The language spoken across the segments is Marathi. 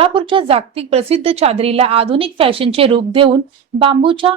सोलापूरच्या जागतिक प्रसिद्ध चादरीला आधुनिक फॅशनचे रूप देऊन बांबूच्या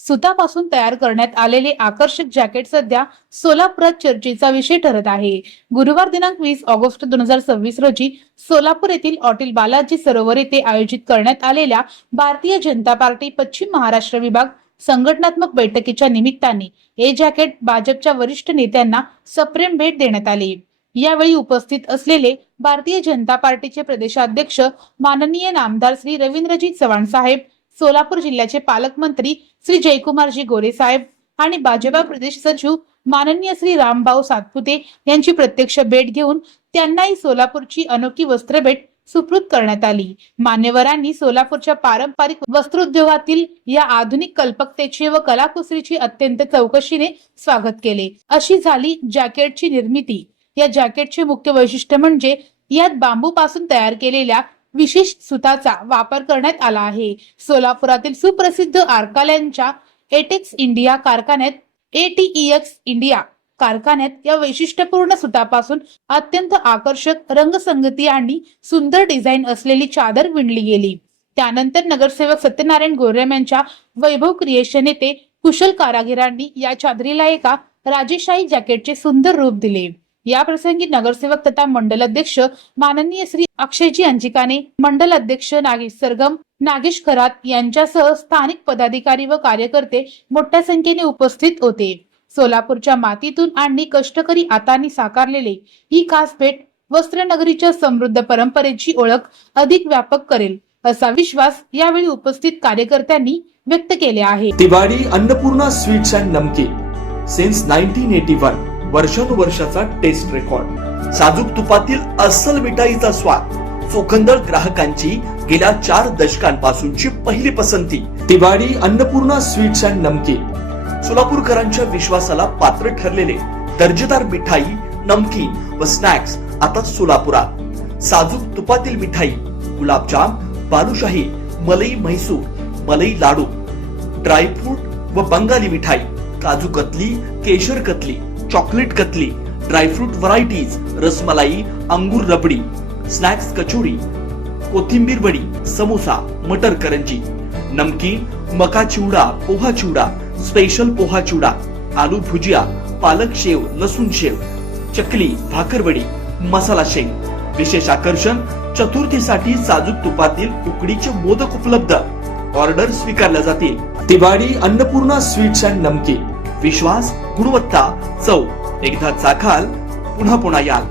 सुतापासून तयार करण्यात आलेले आकर्षक जॅकेट सध्या सोलापुरात चर्चेचा विषय ठरत आहे। गुरुवार दिनांक 20 ऑगस्ट 2026 रोजी सोलापूर येथील हॉटेल बालाजी सरोवर येथे आयोजित करण्यात आलेल्या भारतीय जनता पार्टी पश्चिम महाराष्ट्र विभाग संघटनात्मक बैठकीच्या निमित्ताने हे जॅकेट भाजपच्या वरिष्ठ नेत्यांना सप्रेम भेट देण्यात आली। यावेळी उपस्थित असलेले भारतीय जनता पार्टीचे प्रदेशाध्यक्ष माननीय नामदार श्री रवींद्रजी चव्हाण साहेब, सोलापूर जिल्ह्याचे पालकमंत्री श्री जयकुमारजी गोरे साहेब आणि भाजपा प्रदेश सचिव माननीय श्री रामभाऊ सातपुते यांची प्रत्यक्ष भेट घेऊन त्यांनाही सोलापूरची अनोखी वस्त्रभेट सुपूर्द करण्यात आली। मान्यवरांनी सोलापूरच्या पारंपरिक वस्त्रोद्योगातील या आधुनिक कल्पकतेचे व कलाकुसरीची अत्यंत चौकशीने स्वागत केले। अशी झाली जॅकेटची निर्मिती। या जॅकेटचे मुख्य वैशिष्ट्य म्हणजे यात बांबूपासून तयार केलेल्या विशेष सुताचा वापर करण्यात आला आहे। सोलापुरातील सुप्रसिद्ध आर्कालॅनच्या एटेक्स इंडिया कारखान्यात ATEX इंडिया कारखान्यात या वैशिष्ट्यपूर्ण सुतापासून अत्यंत आकर्षक रंगसंगती आणि सुंदर डिझाईन असलेली चादर विणली गेली। त्यानंतर नगरसेवक सत्यनारायण गोरेम यांच्या वैभव क्रिएशन येथे कुशल कारागिरांनी या चादरीला एका राजेशाही जॅकेटचे सुंदर रूप दिले। या प्रसंगी नगरसेवक तथा मंडल अध्यक्ष माननीय श्री अक्षयजी अंजिकाने, मंडल अध्यक्ष नागेश सरगम, नागेश खरात यांच्यासह स्थानिक पदाधिकारी व कार्यकर्ते मोठ्या संख्येने उपस्थित होते। सोलापूरच्या मातीतून आणि कष्टकरी हातांनी साकारलेले ही खास भेट वस्त्रनगरीच्या समृद्ध परंपरेची ओळख अधिक व्यापक करेल असा विश्वास यावेळी उपस्थित कार्यकर्त्यांनी व्यक्त केले आहे। तिवारी अन्नपूर्णा स्वीट्स अँड नमकीन सिन्स 1981 वर्षानुवर्षाचा टेस्ट रेकॉर्ड। साजूक तुपातील अस्सल मिठाईचा स्वाद, चोखंदळ ग्राहकांची गेल्या 4 दशकांपासूनची पहिली पसंती। तिवारी अन्नपूर्णा स्वीट्स अँड नमकीन सोलापूरकरांच्या विश्वासाला पात्र ठरलेले दर्जेदार मिठाई, नमकीन व स्नॅक्स आता सोलापुरात। साजूक तुपातील मिठाई, गुलाबजाम, बालुशाही, मलई म्हैसूर, मलई लाडू, ड्रायफ्रूट व बंगाली मिठाई, काजू कतली, केशर katli, chocolate katli, dry fruit varieties, rasmalai, अंगूर रबडी, स्नॅक्स कचोरी, कोथिंबीर वडी, समोसा, मटर करंजी, नमकीन, मका चिवडा, पोहा चिवडा, स्पेशल पोहा चिवडा, आलू भुजिया, पालक शेव, लसूण शेव, चकली, भाकरवडी, मसाला शेंग। विशेष आकर्षण, चतुर्थीसाठी साजूक तुपातील उकडीचे मोदक उपलब्ध। ऑर्डर स्वीकारल्या जातील। तिवारी अन्नपूर्णा स्वीट्स अँड नमकीन, विश्वास, गुणवत्ता, चव। एकदा चाखाल पुन्हा पुन्हा याल।